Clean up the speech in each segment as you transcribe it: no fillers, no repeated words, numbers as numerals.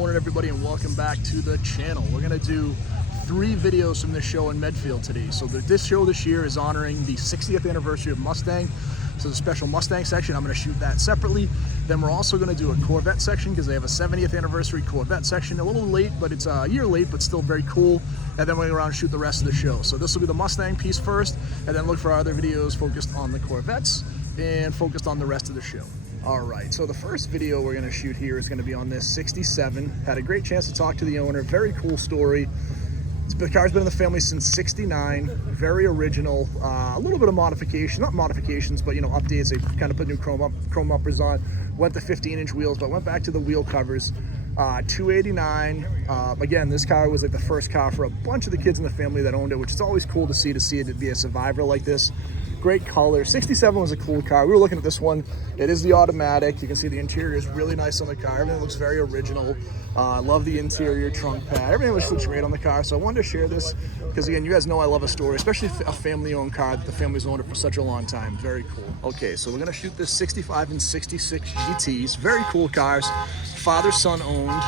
morning, everybody, and welcome back to the channel. We're going to do 3 videos from this show in Medfield today. So this show this year is honoring the 60th anniversary of Mustang. So the special Mustang section, I'm going to shoot that separately. Then we're also going to do a Corvette section because they have a 70th anniversary Corvette section. A little late, but it's a year late, but still very cool. And then we're going to go around and shoot the rest of the show. So this will be the Mustang piece first, and then look for our other videos focused on the Corvettes and focused on the rest of the show. All right, so the first video we're going to shoot here is going to be on this 67. Had a great chance to talk to the owner. Very cool story. The car's been in the family since '69. Very original. A little bit of modification, not modifications, but updates. They kind of put new chrome uppers on. Went to 15-inch wheels, but went back to the wheel covers. 289. Again, this car was like the first car for a bunch of the kids in the family that owned it, which is always cool to see it be a survivor like this. Great color. 67 was a cool car. We were looking at this one. It is the automatic. You can see the interior is really nice on the car. Everything looks very original. I love the interior trunk pad. Everything looks great on the car. So I wanted to share this because, again, you guys know I love a story, especially a family-owned car that the family's owned it for such a long time. Very cool. Okay, so we're going to shoot this 65 and 66 GTs. Very cool cars. Father-son owned.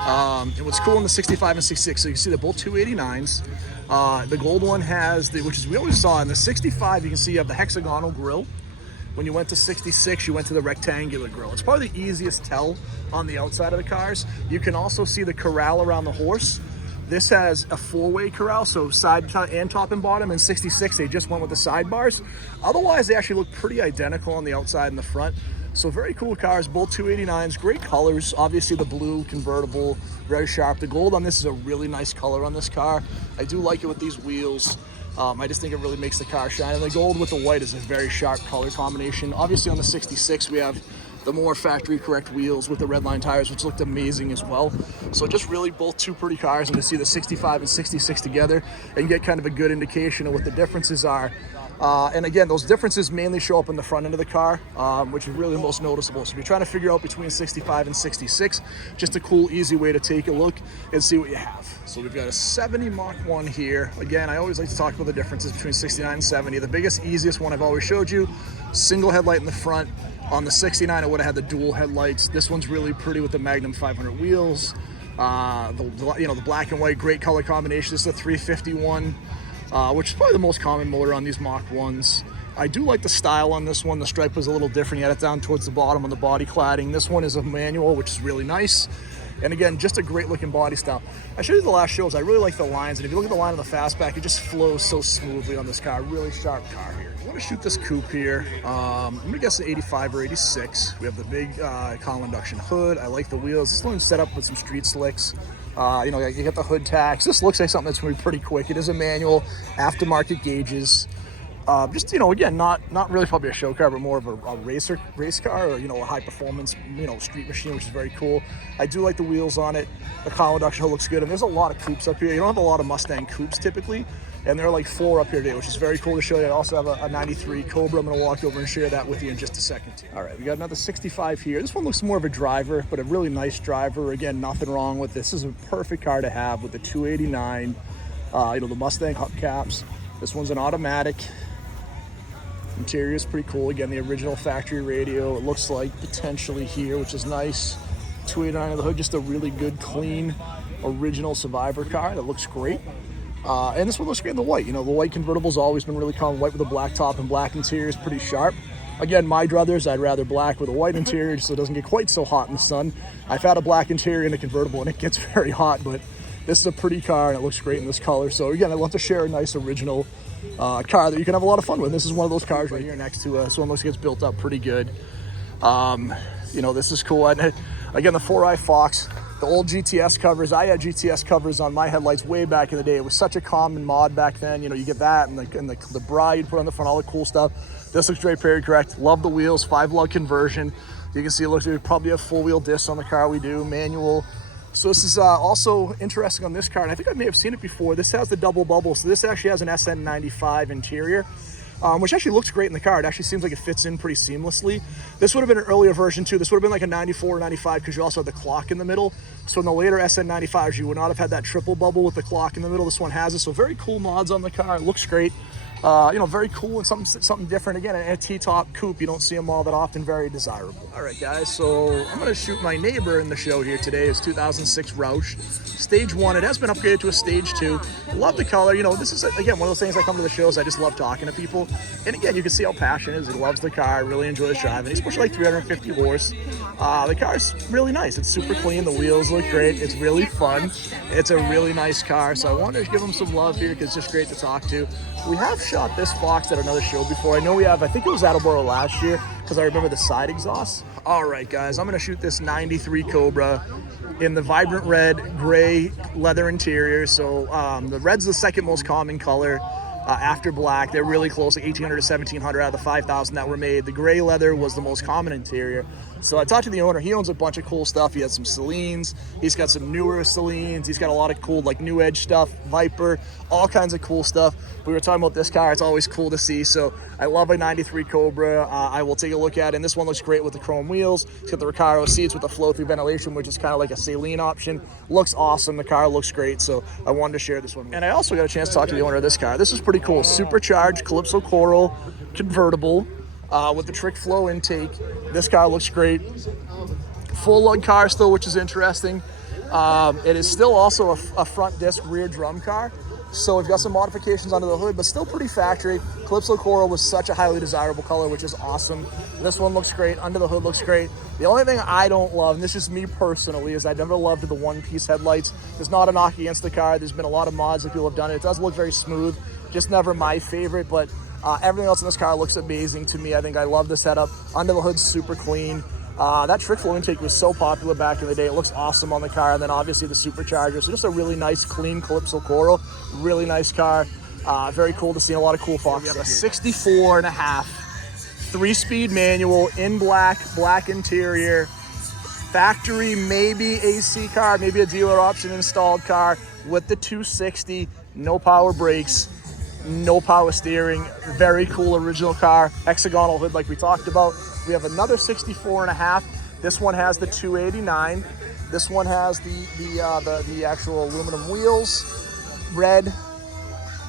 And what's cool in the 65 and 66, so you can see they're both 289s. The gold one has, we always saw in the 65, you can see you have the hexagonal grille. When you went to 66, you went to the rectangular grille. It's probably the easiest tell on the outside of the cars. You can also see the corral around the horse. This has a 4-way corral, so side and top and bottom. In 66, they just went with the sidebars. Otherwise, they actually look pretty identical on the outside and the front. So very cool cars, both 289s, great colors. Obviously the blue convertible, very sharp. The gold on this is a really nice color on this car. I do like it with these wheels. I just think it really makes the car shine. And the gold with the white is a very sharp color combination. Obviously on the 66, we have the more factory correct wheels with the red line tires, which looked amazing as well. So just really both two pretty cars, and to see the 65 and 66 together and get kind of a good indication of what the differences are. And again, those differences mainly show up in the front end of the car, which is really the most noticeable. So if you're trying to figure out between 65 and 66, just a cool, easy way to take a look and see what you have. So we've got a 70 Mach 1 here. Again, I always like to talk about the differences between 69 and 70. The biggest, easiest one I've always showed you, single headlight in the front. On the 69, I would have had the dual headlights. This one's really pretty with the Magnum 500 wheels. The black and white, great color combination. This is a 351. Which is probably the most common motor on these Mach 1s. I do like the style on this one. The stripe was a little different. You had it down towards the bottom on the body cladding. This one is a manual, which is really nice. And again, just a great looking body style. I showed you the last shows. I really like the lines. And if you look at the line on the fastback, it just flows so smoothly on this car. Really sharp car here. I want to shoot this coupe here. I'm going to guess an 85 or 86. We have the big column induction hood. I like the wheels. This one's set up with some street slicks. You get the hood tacks. This looks like something that's going to be pretty quick. It is a manual, aftermarket gauges. Again, not really probably a show car, but more of a race car, or, a high performance, street machine, which is very cool. I do like the wheels on it. The column induction hood looks good. And there's a lot of coupes up here. You don't have a lot of Mustang coupes typically. And there are like 4 up here today, which is very cool to show you. I also have a 93 Cobra. I'm going to walk over and share that with you in just a second too. All right, we got another 65 here. This one looks more of a driver, but a really nice driver. Again, nothing wrong with this. This is a perfect car to have with the 289, the Mustang hubcaps. This one's an automatic. Interior is pretty cool. Again, the original factory radio, it looks like potentially here, which is nice. 289 on the hood, just a really good, clean, original Survivor car that looks great. And this one looks great in the white. The white convertible's always been really common. White with a black top and black interior is pretty sharp. Again, my druthers, I'd rather black with a white interior so it doesn't get quite so hot in the sun. I've had a black interior in a convertible and it gets very hot, but this is a pretty car and it looks great in this color. So again, I love to share a nice original car that you can have a lot of fun with. This is one of those cars right here next to us. One looks like it's built up pretty good. This is cool. And again, the 4-eye Fox. The old GTS covers, I had GTS covers on my headlights way back in the day. It was such a common mod back then. You get that and the bra you'd put on the front, all the cool stuff. This looks very correct. Love the wheels, 5-lug conversion. You can see it looks like we probably have 4-wheel discs on the car. We do, manual. So this is also interesting on this car, and I think I may have seen it before. This has the double bubble, so this actually has an SN95 interior. Which actually looks great in the car. It actually seems like it fits in pretty seamlessly. This would have been an earlier version too. This would have been like a 94 or 95 because you also have the clock in the middle. So in the later SN95s, you would not have had that triple bubble with the clock in the middle. This one has it. So very cool mods on the car. It looks great. You know, very cool and something different. Again, a T-top coupe, you don't see them all that often. Very desirable. All right, guys, so I'm gonna shoot my neighbor in the show here today. It's 2006 Roush, stage 1. It has been upgraded to a stage 2. Love the color. You know, this is again one of those things. I come to the shows, I just love talking to people, and again, you can see how passionate he is. He loves the car, really enjoys driving. He's pushing like 350 horse. The car's really nice. It's super clean. The wheels look great. It's really fun. It's a really nice car. So I wanted to give him some love here because it's just great to talk to. We have shot this Fox at another show before. I know we have. I think it was Attleboro last year because I remember the side exhaust. All right, guys, I'm going to shoot this 93 Cobra in the vibrant red, gray leather interior. So the red's the second most common color. After black, they're really close, like 1,800 to 1,700 out of the 5,000 that were made. The gray leather was the most common interior. So I talked to the owner. He owns a bunch of cool stuff. He has some Celines. He's got some newer Celines. He's got a lot of cool, like, New Edge stuff, Viper, all kinds of cool stuff. We were talking about this car. It's always cool to see. So I love a 93 Cobra. I will take a look at it. And this one looks great with the chrome wheels. It's got the Recaro seats with the flow-through ventilation, which is kind of like a Saline option. Looks awesome. The car looks great. So I wanted to share this one. And I also got a chance to talk to the owner of this car. This is pretty cool. Supercharged Calypso Coral convertible with the trick flow intake. This car looks great. Full lug car still, which is interesting. It is still also a front disc rear drum car. So we've got some modifications under the hood, but still pretty factory. Calypso Coral was such a highly desirable color, which is awesome. This one looks great. Under the hood looks great. The only thing I don't love, and this is me personally, is I never loved the one-piece headlights. There's not a knock against the car. There's been a lot of mods that people have done it. It does look very smooth. Just never my favorite, but everything else in this car looks amazing to me. I think I love the setup. Under the hood's super clean. That trick flow intake was so popular back in the day. It looks awesome on the car. And then obviously the supercharger. So just a really nice, clean Calypso Coral. Really nice car. Very cool to see. A lot of cool Foxes. We have a 64 and a half, 3-speed manual in black interior, factory, maybe AC car, maybe a dealer option installed car with the 260, no power brakes, no power steering. Very cool original car. Hexagonal hood like we talked about. We have another 64 and a half. This one has the 289. This one has the actual aluminum wheels, red,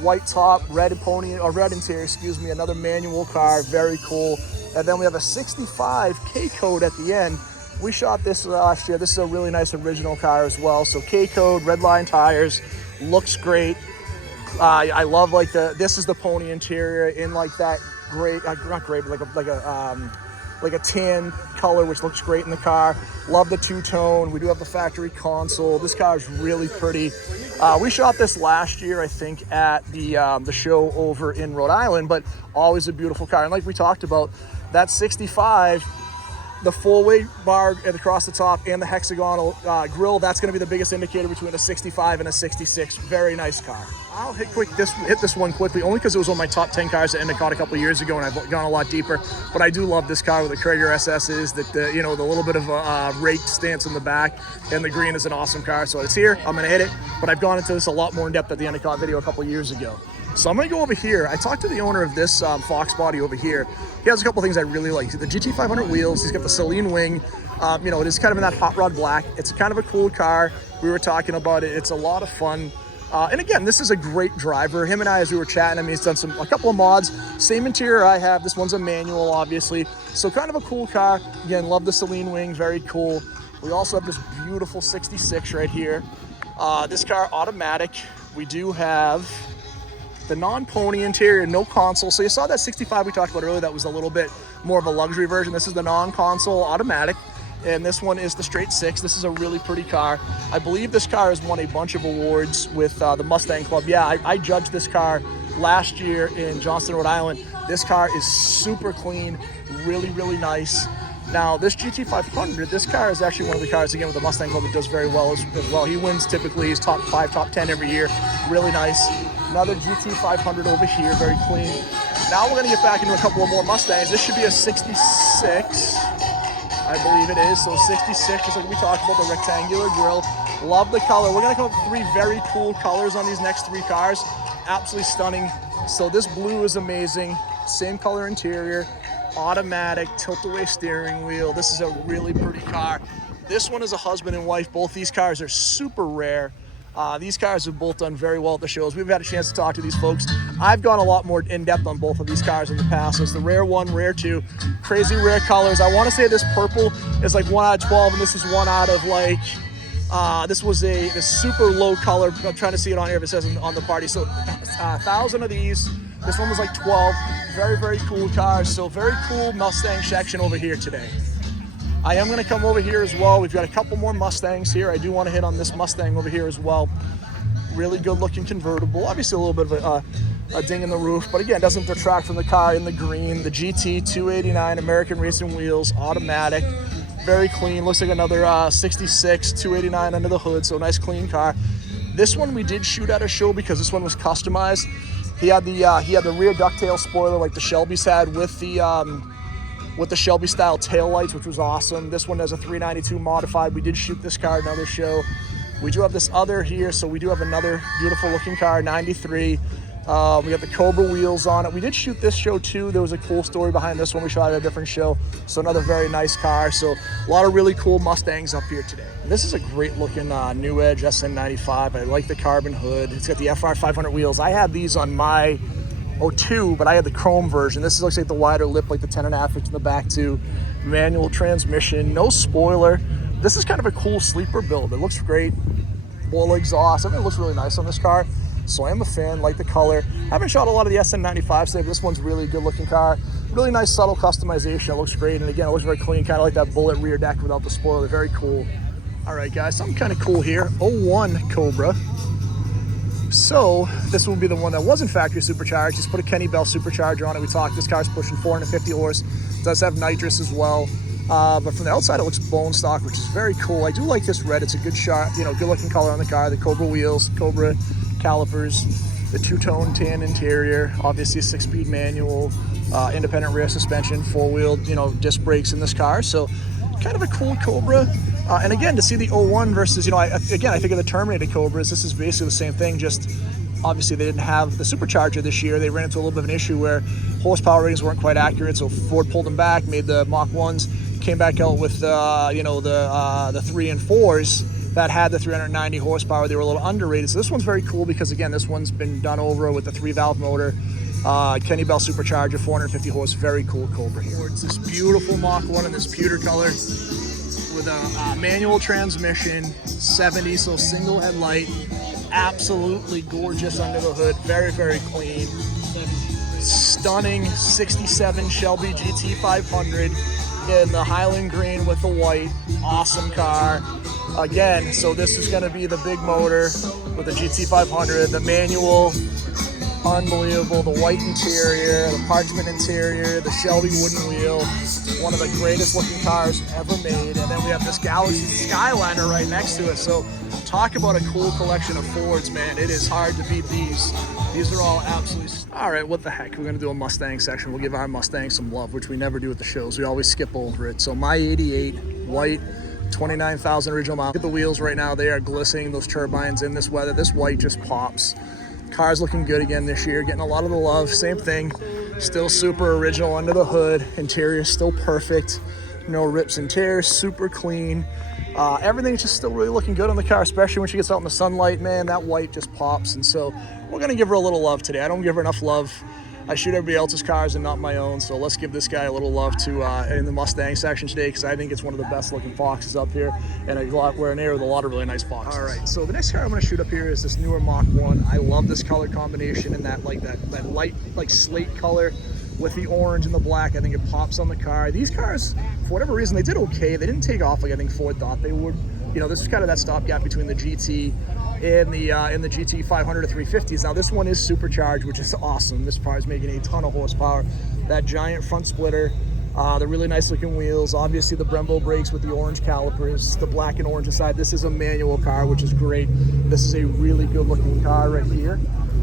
white top, red interior, excuse me. Another manual car, very cool. And then we have a 65 K code at the end. We shot this last year. This is a really nice original car as well. So K code, red line tires, looks great. I love like this is the pony interior in like that gray, not gray, but like a tan color, which looks great in the car. Love the two-tone. We do have the factory console. This car is really pretty. We shot this last year, I think, at the show over in Rhode Island, but always a beautiful car. And like we talked about, that 65, the full weight bar across the top and the hexagonal grille, that's going to be the biggest indicator between a 65 and a 66. Very nice car. I'll hit this one quickly, only because it was one of my top 10 cars that Endicott a couple of years ago, and I've gone a lot deeper. But I do love this car with the Krager SS's, the little bit of a raked stance in the back, and the green is an awesome car. So it's here. I'm going to hit it, but I've gone into this a lot more in depth at the Endicott video a couple of years ago. So I'm going to go over here. I talked to the owner of this Fox body over here. He has a couple things I really like. The GT500 wheels. He's got the Celine wing. It is kind of in that hot rod black. It's kind of a cool car. We were talking about it. It's a lot of fun. And again, this is a great driver. Him and I, as we were chatting, he's done a couple of mods. Same interior I have. This one's a manual, obviously. So kind of a cool car. Again, love the Celine wing. Very cool. We also have this beautiful 66 right here. This car, automatic. We do have the non-pony interior, no console. So you saw that 65 we talked about earlier, that was a little bit more of a luxury version. This is the non-console automatic, and this one is the straight 6. This is a really pretty car. I believe this car has won a bunch of awards with the Mustang Club. Yeah, I judged this car last year in Johnston, Rhode Island. This car is super clean, really, really nice. Now, this GT500, this car is actually one of the cars, again, with the Mustang Club that does very well as well. He wins typically. He's top 5, top 10 every year. Really nice. Another GT500 over here, very clean. Now we're going to get back into a couple of more Mustangs. This should be a 66, I believe it is. So 66, just like we talked about, the rectangular grille. Love the color. We're going to come up with 3 very cool colors on these next 3 cars. Absolutely stunning. So this blue is amazing. Same color interior. Automatic tilt-away steering wheel. This is a really pretty car. This one is a husband and wife. Both these cars are super rare. These cars have both done very well at the shows. We've had a chance to talk to these folks. I've gone a lot more in-depth on both of these cars in the past. So it's the rare 1, rare 2, crazy rare colors. I want to say this purple is like 1 out of 12, and this is 1 out of like, this was a super low color. I'm trying to see it on here if it says on the party. So 1,000 of these. This one was like 12. Very, very cool cars. So very cool Mustang section over here today. I am going to come over here as well. We've got a couple more Mustangs here. I do want to hit on this Mustang over here as well. Really good looking convertible. Obviously a little bit of a ding in the roof, but again, doesn't detract from the car in the green. The GT 289 American Racing wheels, automatic, very clean. Looks like another 66 289 under the hood, so nice clean car. This one we did shoot at a show because this one was customized. He had the rear ducktail spoiler like the Shelby's had with the Shelby style tail lights, which was awesome. This one has a 392 modified. We did shoot this car at another show. We do have this other here, so we do have another beautiful looking car, 93. We got the Cobra wheels on it. We did shoot this show too. There was a cool story behind this one. We shot at a different show. So another very nice car. So a lot of really cool Mustangs up here today. This is a great looking New Edge SN95. I like the carbon hood. It's got the FR 500 wheels. I had these on my 02, but I had the chrome version. This looks like the wider lip, like the 10.5 inch in the back too. Manual transmission, no spoiler. This is kind of a cool sleeper build. It looks great. Full exhaust. I mean, it looks really nice on this car. So I am a fan, like the color. Haven't shot a lot of the SN95s today, but this one's really a good looking car. Really nice subtle customization. It looks great. And again, it looks very clean, kind of like that bullet rear deck without the spoiler. Very cool. All right, guys, something kind of cool here. 01 Cobra. So this will be the one that wasn't factory supercharged. Just put a Kenny Bell supercharger on it. We talked, this car's pushing 450 horse. It does have nitrous as well. But from the outside, it looks bone stock, which is very cool. I do like this red. It's a good shot, good looking color on the car. The Cobra wheels, Cobra calipers, the two-tone tan interior, obviously a 6-speed manual, independent rear suspension, 4-wheel, disc brakes in this car. So kind of a cool Cobra. And again, to see the 01 versus, I think of the Terminator Cobras. This is basically the same thing, just obviously they didn't have the supercharger this year. They ran into a little bit of an issue where horsepower ratings weren't quite accurate, so Ford pulled them back, made the Mach 1s, came back out with the 3 and 4s that had the 390 horsepower. They were a little underrated. So this one's very cool because, again, this one's been done over with the 3-valve motor, Kenny Bell supercharger, 450 horse, very cool Cobra here. It's this beautiful Mach 1 in this pewter color with a manual transmission, 70, so single headlight, absolutely gorgeous under the hood, very, very clean. Stunning 67 Shelby GT 500 in the Highland green with the white, awesome car. Again, so this is going to be the big motor with the GT 500, the manual, unbelievable, the white interior, the parchment interior, the Shelby wooden wheel, one of the greatest looking cars ever made. And then we have this Galaxy Skyliner right next to it. So talk about a cool collection of Fords, man. It is hard to beat these. These are all absolutely... All right, what the heck? We're going to do a Mustang section. We'll give our Mustang some love, which we never do at the shows. We always skip over it. So my 88 white, 29,000 original mile. Look at the wheels right now. They are glistening, those turbines in this weather. This white just pops. Car's looking good again this year, getting a lot of the love. Same thing, still super original under the hood. Interior still perfect, no rips and tears, super clean. Everything's just still really looking good on the car, especially when she gets out in the sunlight. Man, that white just pops. And so we're gonna give her a little love today. I don't give her enough love. I shoot everybody else's cars and not my own, so let's give this guy a little love to in the Mustang section today, because I think it's one of the best looking Foxes up here, and we're an area with a lot of really nice Foxes. All right, so the next car I'm going to shoot up here is this newer Mach 1. I love this color combination and that light like slate color with the orange and the black. I think it pops on the car. These cars, for whatever reason, they did okay. They didn't take off like I think Ford thought they would. This is kind of that stopgap between the GT and the GT 500 to 350s. Now this one is supercharged, which is awesome. This car is making a ton of horsepower. That giant front splitter, the really nice looking wheels, obviously the Brembo brakes with the orange calipers, the black and orange inside. This is a manual car, which is great. This is a really good looking car right here.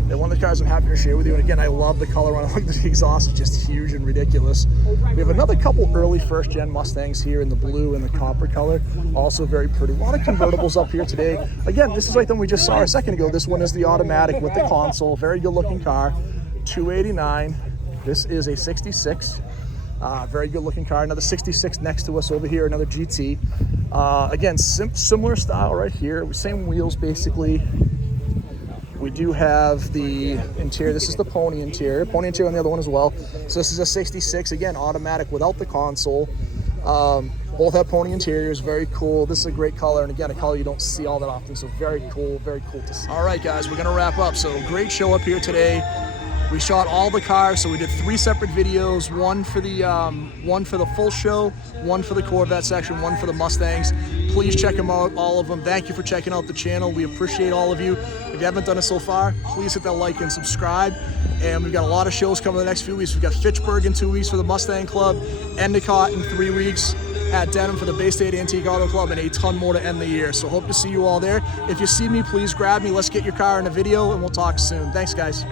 And one of the cars I'm happy to share with you. And again, I love the color on it. Like the exhaust is just huge and ridiculous. We have another couple early first-gen Mustangs here in the blue and the copper color. Also very pretty. A lot of convertibles up here today. Again, this is like the one we just saw a second ago. This one is the automatic with the console. Very good looking car. 289. This is a 66. Very good looking car. Another 66 next to us over here, another GT. Again, similar style right here, same wheels basically. We do have the interior. This is the pony interior on the other one as well. So this is a 66, again, automatic without the console. Both have pony interiors, very cool. This is a great color, and again, a color you don't see all that often, so very cool to see. All right, guys, we're gonna wrap up. So great show up here today. We shot all the cars, so we did 3 separate videos, one for the full show, one for the Corvette section, one for the Mustangs. Please check them out, all of them. Thank you for checking out the channel. We appreciate all of you. If you haven't done it so far, please hit that like and subscribe. And we've got a lot of shows coming in the next few weeks. We've got Fitchburg in 2 weeks for the Mustang Club, Endicott in 3 weeks, at Denham for the Bay State Antique Auto Club, and a ton more to end the year. So hope to see you all there. If you see me, please grab me. Let's get your car in a video, and we'll talk soon. Thanks, guys.